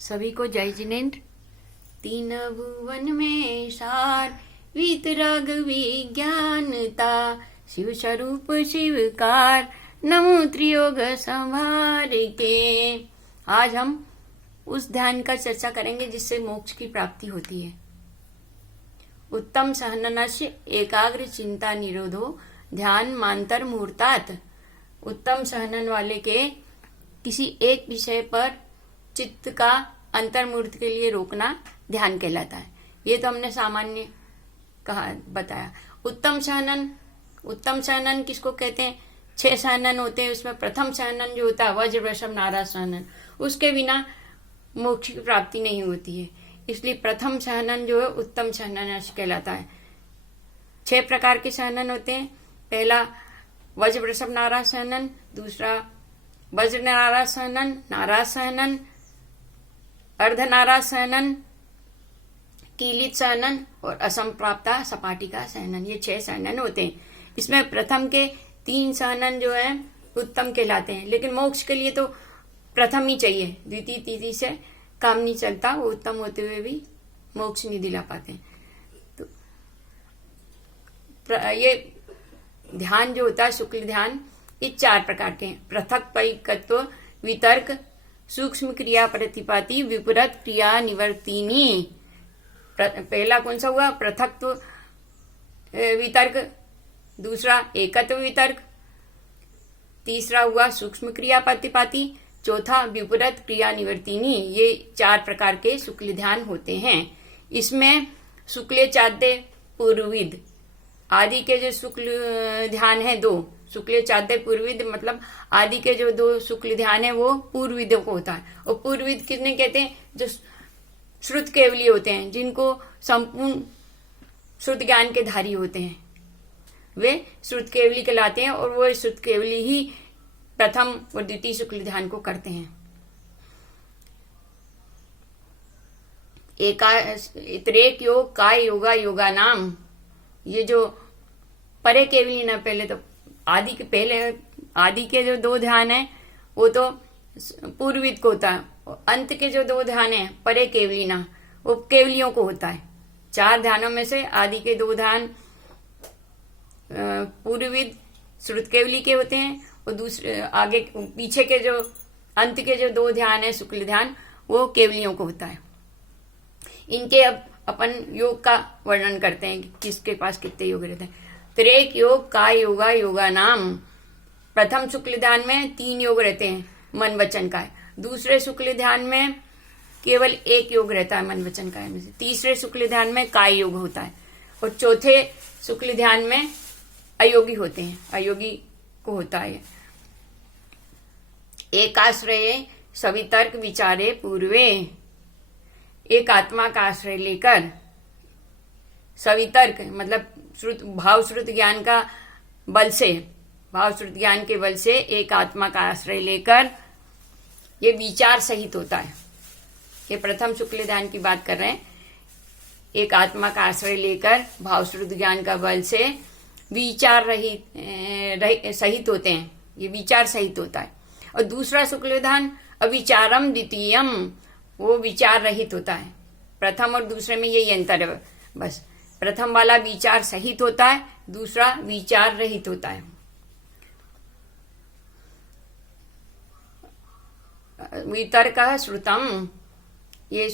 सभी को जय जिनेन्द्र। तीन भुवन में सार वीतराग विज्ञानता, शिव स्वरूप शिवकार नमो त्रियोग संभार के। आज हम उस ध्यान का चर्चा करेंगे जिससे मोक्ष की प्राप्ति होती है। उत्तम सहननस्य एकाग्र चिंता निरोधो ध्यान मांतर मुहूर्तात। उत्तम सहनन वाले के किसी एक विषय पर चित्त का अंतर्मुहूर्त के लिए रोकना ध्यान कहलाता है। ये तो हमने सामान्य कहा बताया। उत्तम सहनन किसको कहते हैं? 6 सहनन होते हैं। उसमें प्रथम सहनन जो होता है वज्र वृषभ नाराज सहनन, उसके बिना मोक्ष की प्राप्ति नहीं होती है। इसलिए प्रथम सहनन जो है उत्तम सहनन कहलाता है। 6 प्रकार के सहनन होते हैं। पहला वज्र वृषभ नाराज सहनन, दूसरा वज्र नाराज सहनन, नाराज सहनन, अर्ध नाराज सहनन, कीलित सहनन और असंप्राप्ता सपाटिका सहनन। ये 6 सहनन होते हैं। इसमें प्रथम के 3 सहनन जो है उत्तम कहलाते हैं। लेकिन मोक्ष के लिए तो प्रथम ही चाहिए, द्वितीय तृतीय से काम नहीं चलता। वो उत्तम होते हुए भी मोक्ष नहीं दिला पाते। तो ये ध्यान जो होता है शुक्ल ध्यान, ये 4 प्रकार के हैं। पृथक परिकत्व, वितर्क, सूक्ष्म क्रिया प्रतिपाति, विपरीत क्रिया निवर्तिनी। पहला कौन सा हुआ? पृथक्त्व वितर्क, दूसरा एकत्व वितर्क, तीसरा हुआ सूक्ष्म क्रिया प्रतिपाति, चौथा विपरीत क्रिया निवर्तिनी। ये 4 प्रकार के शुक्ल ध्यान होते हैं। इसमें शुक्ल चाद्य पूर्वविद आदि के जो शुक्ल ध्यान है 2, शुक्ल चाद्य पूर्वविद मतलब आदि के जो 2 शुक्ल ध्यान है वो पूर्वविद को होता है। और पूर्वविद किसने कहते हैं? जो श्रुत केवली होते हैं, जिनको संपूर्ण श्रुत ज्ञान के धारी होते हैं, वे श्रुत केवली कहलाते हैं। और वो श्रुत केवली ही प्रथम और द्वितीय शुक्ल ध्यान को करते हैं। इतरेक योग काय योगा योगा नाम। ये जो परे केवली ना, पहले तो आदि के जो 2 ध्यान है वो तो पूर्वविद को होता है। अंत के जो 2 ध्यान है परे केवली ना, वो केवलियों को होता है। 4 ध्यानों में से आदि के 2 ध्यान पूर्वविद श्रुत केवली के होते हैं, और दूसरे आगे पीछे के जो अंत के जो 2 ध्यान है शुक्ल ध्यान, वो केवलियों को होता है। इनके अब अपन योग का वर्णन करते हैं कि किसके पास कितने योग रहते हैं। त्रेक योग काय योगा योगा नाम। प्रथम शुक्ल ध्यान में 3 योग रहते हैं, मन वचन काय। दूसरे शुक्ल ध्यान में केवल 1 योग रहता है, मन वचन काय में से। तीसरे शुक्ल ध्यान में काय योग होता है। और चौथे शुक्ल ध्यान में अयोगी होते हैं, अयोगी को होता है। एक आश्रय सवितर्क विचारे पूर्वे। एक आत्मा का आश्रय लेकर सवितर्क मतलब भाव श्रुत ज्ञान का बल से, भाव श्रुत ज्ञान के बल से एक आत्मा का आश्रय लेकर ये विचार सहित होता है। ये प्रथम शुक्ल ध्यान की बात कर रहे हैं। एक आत्मा का आश्रय लेकर भाव श्रुत ज्ञान का बल से विचार रहित सहित होते हैं। ये विचार सहित होता है। और दूसरा शुक्ल ध्यान अविचारम द्वितीयम, वो विचार रहित होता है। प्रथम और दूसरे में यही अंतर है बस। प्रथम वाला विचार सहित होता है, दूसरा विचार रहित होता है। वितर्क श्रुतम, ये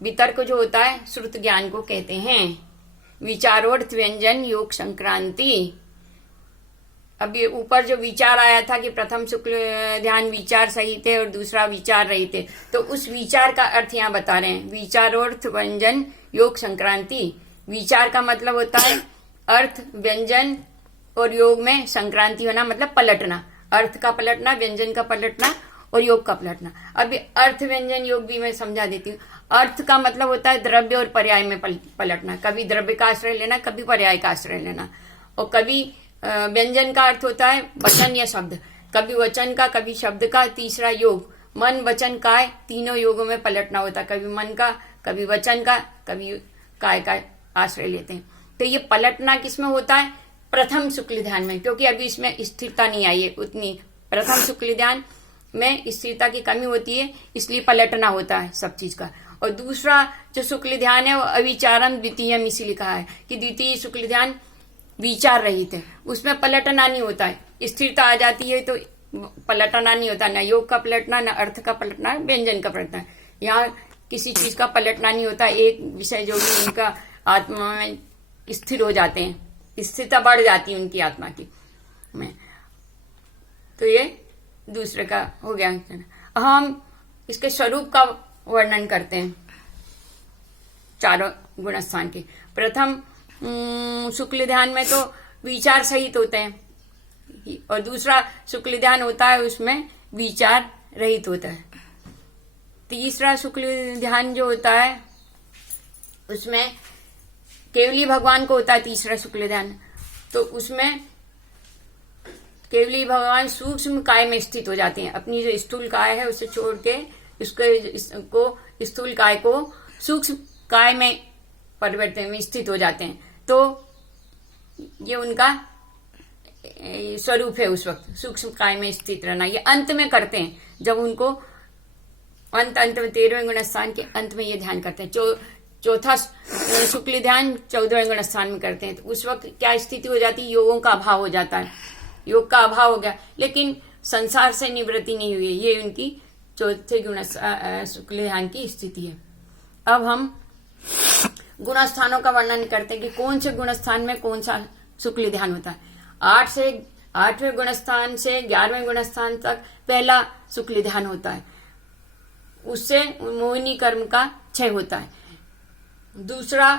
वितर्क जो होता है श्रुत ज्ञान को कहते हैं। विचारोर्थ व्यंजन योग संक्रांति। अब ये ऊपर जो विचार आया था कि प्रथम शुक्ल ध्यान विचार सहित है और दूसरा विचार रहित है, तो उस विचार का अर्थ यहाँ बता रहे हैं। विचारोर्थ व्यंजन योग संक्रांति। विचार का मतलब होता है अर्थ, व्यंजन और योग में संक्रांति होना, मतलब पलटना। अर्थ का पलटना, व्यंजन का पलटना और योग का पलटना। अब अर्थ व्यंजन योग भी मैं समझा देती हूँ। अर्थ का मतलब होता है द्रव्य और पर्याय में पलटना। कभी द्रव्य का आश्रय लेना, कभी पर्याय का आश्रय लेना। और कभी व्यंजन का अर्थ होता है वचन या शब्द, कभी वचन का, कभी शब्द का। तीसरा योग, मन वचन काय, तीनों योगों में पलटना होता है। कभी मन का, कभी वचन का, कभी काय का आश्रय लेते हैं। तो ये पलटना किसमें होता है? प्रथम शुक्ल ध्यान में, क्योंकि अभी इसमें स्थिरता नहीं आई है उतनी। प्रथम शुक्ल ध्यान में स्थिरता की कमी होती है, इसलिए पलटना होता है सब चीज का। और दूसरा जो शुक्ल ध्यान है वो अविचारम द्वितीयम, इसी लिखा है कि द्वितीय शुक्ल ध्यान विचार रहित है, उसमें पलटना नहीं होता है, स्थिरता आ जाती है तो पलटना नहीं होता, न योग का पलटना, न अर्थ का पलटना, व्यंजन का पलटना। यहाँ किसी चीज का पलटना नहीं होता, एक विषय जो भी उनका आत्मा में स्थिर हो जाते हैं, स्थिरता बढ़ जाती है उनकी आत्मा की में। तो ये दूसरे का हो गया। अब हम इसके स्वरूप का वर्णन करते हैं चारों गुणस्थान के। प्रथम शुक्ल ध्यान में तो विचार सहित होते हैं, और दूसरा शुक्ल ध्यान होता है उसमें विचार रहित होता है। तीसरा शुक्ल ध्यान जो होता है उसमें केवली भगवान को होता है। तीसरा शुक्ल ध्यान तो उसमें केवली भगवान सूक्ष्म काय में स्थित हो जाते हैं, अपनी जो स्थूल काय है उसे छोड़ के इसको स्थूल काय को सूक्ष्म काय में परिवर्तन में स्थित हो जाते हैं। तो ये उनका स्वरूप है उस वक्त, सूक्ष्म काय में स्थित रहना। ये अंत में करते हैं, जब उनको अंत में 13वें गुणस्थान के अंत में ये ध्यान करते हैं। चौथा शुक्ल ध्यान 14वें गुणस्थान में करते हैं, तो उस वक्त क्या स्थिति हो जाती है, योगों का अभाव हो जाता है, योग का अभाव हो गया, लेकिन संसार से निवृत्ति नहीं हुई। ये उनकी चौथे शुक्ल ध्यान की स्थिति है। अब हम गुणस्थानों का वर्णन करते हैं कि कौन से गुणस्थान में कौन सा शुक्ल ध्यान होता है। 8वें गुणस्थान से 11वें गुणस्थान तक पहला शुक्ल ध्यान होता है, उससे मोहिनी कर्म का क्षय होता है। दूसरा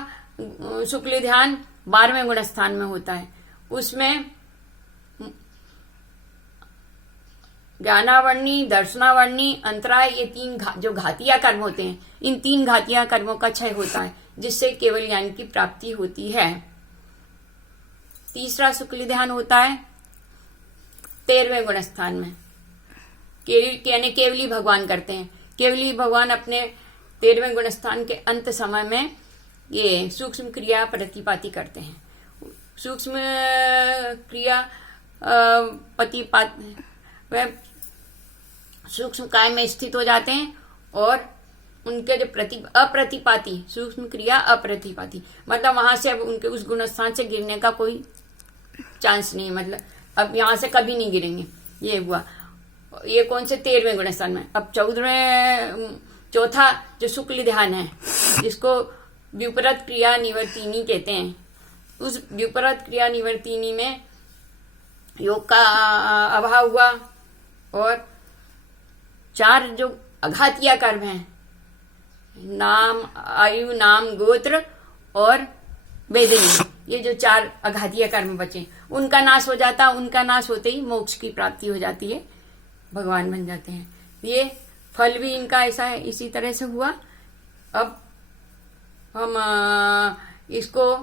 शुक्ल ध्यान 12वें गुणस्थान में होता है, उसमें ज्ञानावर्णी, दर्शनावर्णी, अंतराय, ये 3 जो घातिया कर्म होते हैं, इन 3 घातिया कर्मों का क्षय होता है, जिससे केवल ज्ञान की प्राप्ति होती है। तीसरा शुक्ल ध्यान होता है 13वें गुणस्थान में, यानी केवली भगवान करते हैं। केवली भगवान अपने 13वें गुणस्थान के अंत समय में ये सूक्ष्म क्रिया प्रतिपाती करते हैं। सूक्ष्म क्रिया वह सूक्ष्म काय में स्थित हो जाते हैं, और उनके जो अप्रतिपाती सूक्ष्म क्रिया अप्रतिपाती, मतलब वहां से अब उनके उस गुणस्थान से गिरने का कोई चांस नहीं है, मतलब अब यहां से कभी नहीं गिरेंगे। ये हुआ, ये कौन से 13वें गुणस्थान में। अब चौथा जो शुक्ल ध्यान है, जिसको व्युपरत क्रिया निवर्तिनी कहते हैं, उस व्युपरत क्रिया निवर्तिनी में योग का अभाव हुआ, और 4 जो अघातिया कर्म हैं, नाम, आयु, नाम, गोत्र और वेदनी, ये जो 4 अघातिया कर्म बचे, उनका नाश हो जाता। उनका नाश होते ही मोक्ष की प्राप्ति हो जाती है, भगवान बन जाते हैं। ये फल भी इनका ऐसा है, इसी तरह से हुआ। अब हम इसको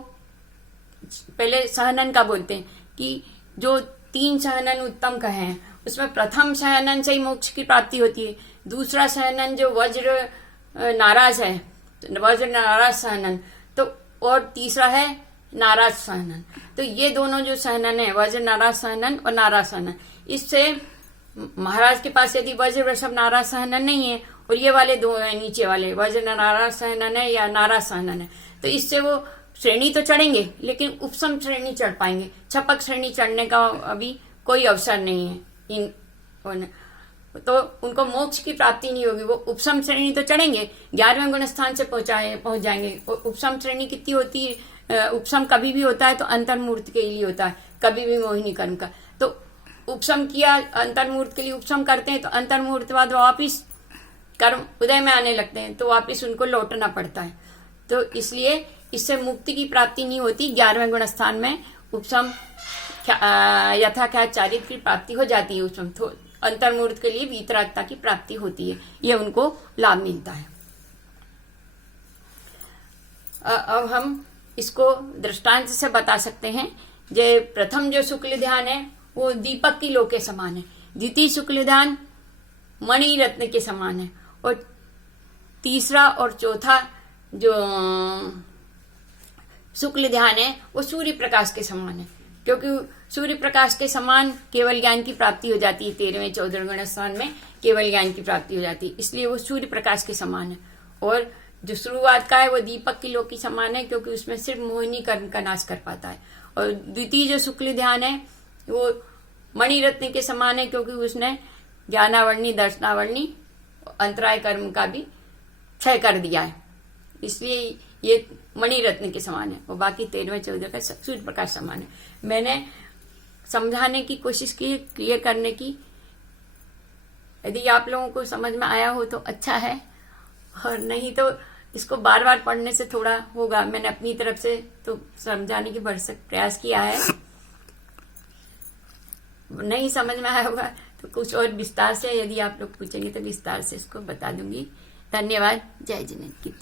पहले सहनन का बोलते हैं कि जो 3 सहनन उत्तम कहे हैं, उसमें प्रथम सहनन से ही मोक्ष की प्राप्ति होती है। दूसरा सहनन जो वज्र नाराज है, वज्र नाराज सहनन, तो और तीसरा है नाराज सहनन। तो ये दोनों जो सहनन है, वज्र नाराज सहनन और नाराज सहनन, इससे महाराज के पास यदि वज्र वृषभ नाराज सहनन नहीं है, और ये वाले 2 नीचे वाले वज्र नाराज सहनन है या नाराज सहनन है, तो इससे वो श्रेणी तो चढ़ेंगे, लेकिन उपसम श्रेणी चढ़ पाएंगे। छपक श्रेणी चढ़ने का अभी कोई अवसर नहीं है तो उनको मोक्ष की प्राप्ति नहीं होगी। वो उपसम श्रेणी तो चढ़ेंगे, 11वें गुणस्थान से पहुंच जाएंगे। उपसम श्रेणी कितनी होती है, उपसम कभी भी होता है तो अंतर्मूर्त के लिए होता है, कभी भी मोहिनी कर्म का। तो उपसम किया, अंतर्मूर्त के लिए उपसम करते हैं, तो अंतर्मूर्त बाद वापिस कर्म उदय में आने लगते हैं, तो वापिस उनको लौटना पड़ता है। तो इसलिए इससे मुक्ति की प्राप्ति नहीं होती। 11वें गुणस्थान में उपसम यथाख्यात चारित्र की प्राप्ति हो जाती है। उपसम अंतर्मूर्त के लिए वीतरागता की प्राप्ति होती है, ये उनको लाभ मिलता है। अब हम इसको दृष्टांत से बता सकते हैं। जो प्रथम जो शुक्ल ध्यान है वो दीपक की लो के समान है, द्वितीय शुक्ल ध्यान मणि रत्न के समान है, और तीसरा और चौथा जो शुक्ल ध्यान है वो सूर्य प्रकाश के समान है। क्योंकि सूर्य प्रकाश के समान केवल ज्ञान की प्राप्ति हो जाती है। 13वें 14 गण स्थान में केवल ज्ञान की प्राप्ति हो जाती है, इसलिए वो सूर्य प्रकाश के समान है। और जो शुरुआत का है वो दीपक की लो के समान है, क्योंकि उसमें सिर्फ मोहिनी कर्म का नाश कर पाता है। और द्वितीय जो शुक्ल ध्यान है वो मणिरत्न के समान है, क्योंकि उसने ज्ञानावरणी दर्शनावरणी अंतराय कर्म का भी क्षय कर दिया है, इसलिए ये मणिरत्न के समान है। और बाकी 13वें 14 का सूर्य प्रकाश समान है। मैंने समझाने की कोशिश की, क्लियर करने की। यदि आप लोगों को समझ में आया हो तो अच्छा है, और नहीं तो इसको बार बार पढ़ने से थोड़ा होगा। मैंने अपनी तरफ से तो समझाने की भरसक प्रयास किया है। नहीं समझ में आया होगा तो कुछ और विस्तार से, यदि आप लोग पूछेंगे तो विस्तार से इसको बता दूंगी। धन्यवाद। जय जिनेन्द्र।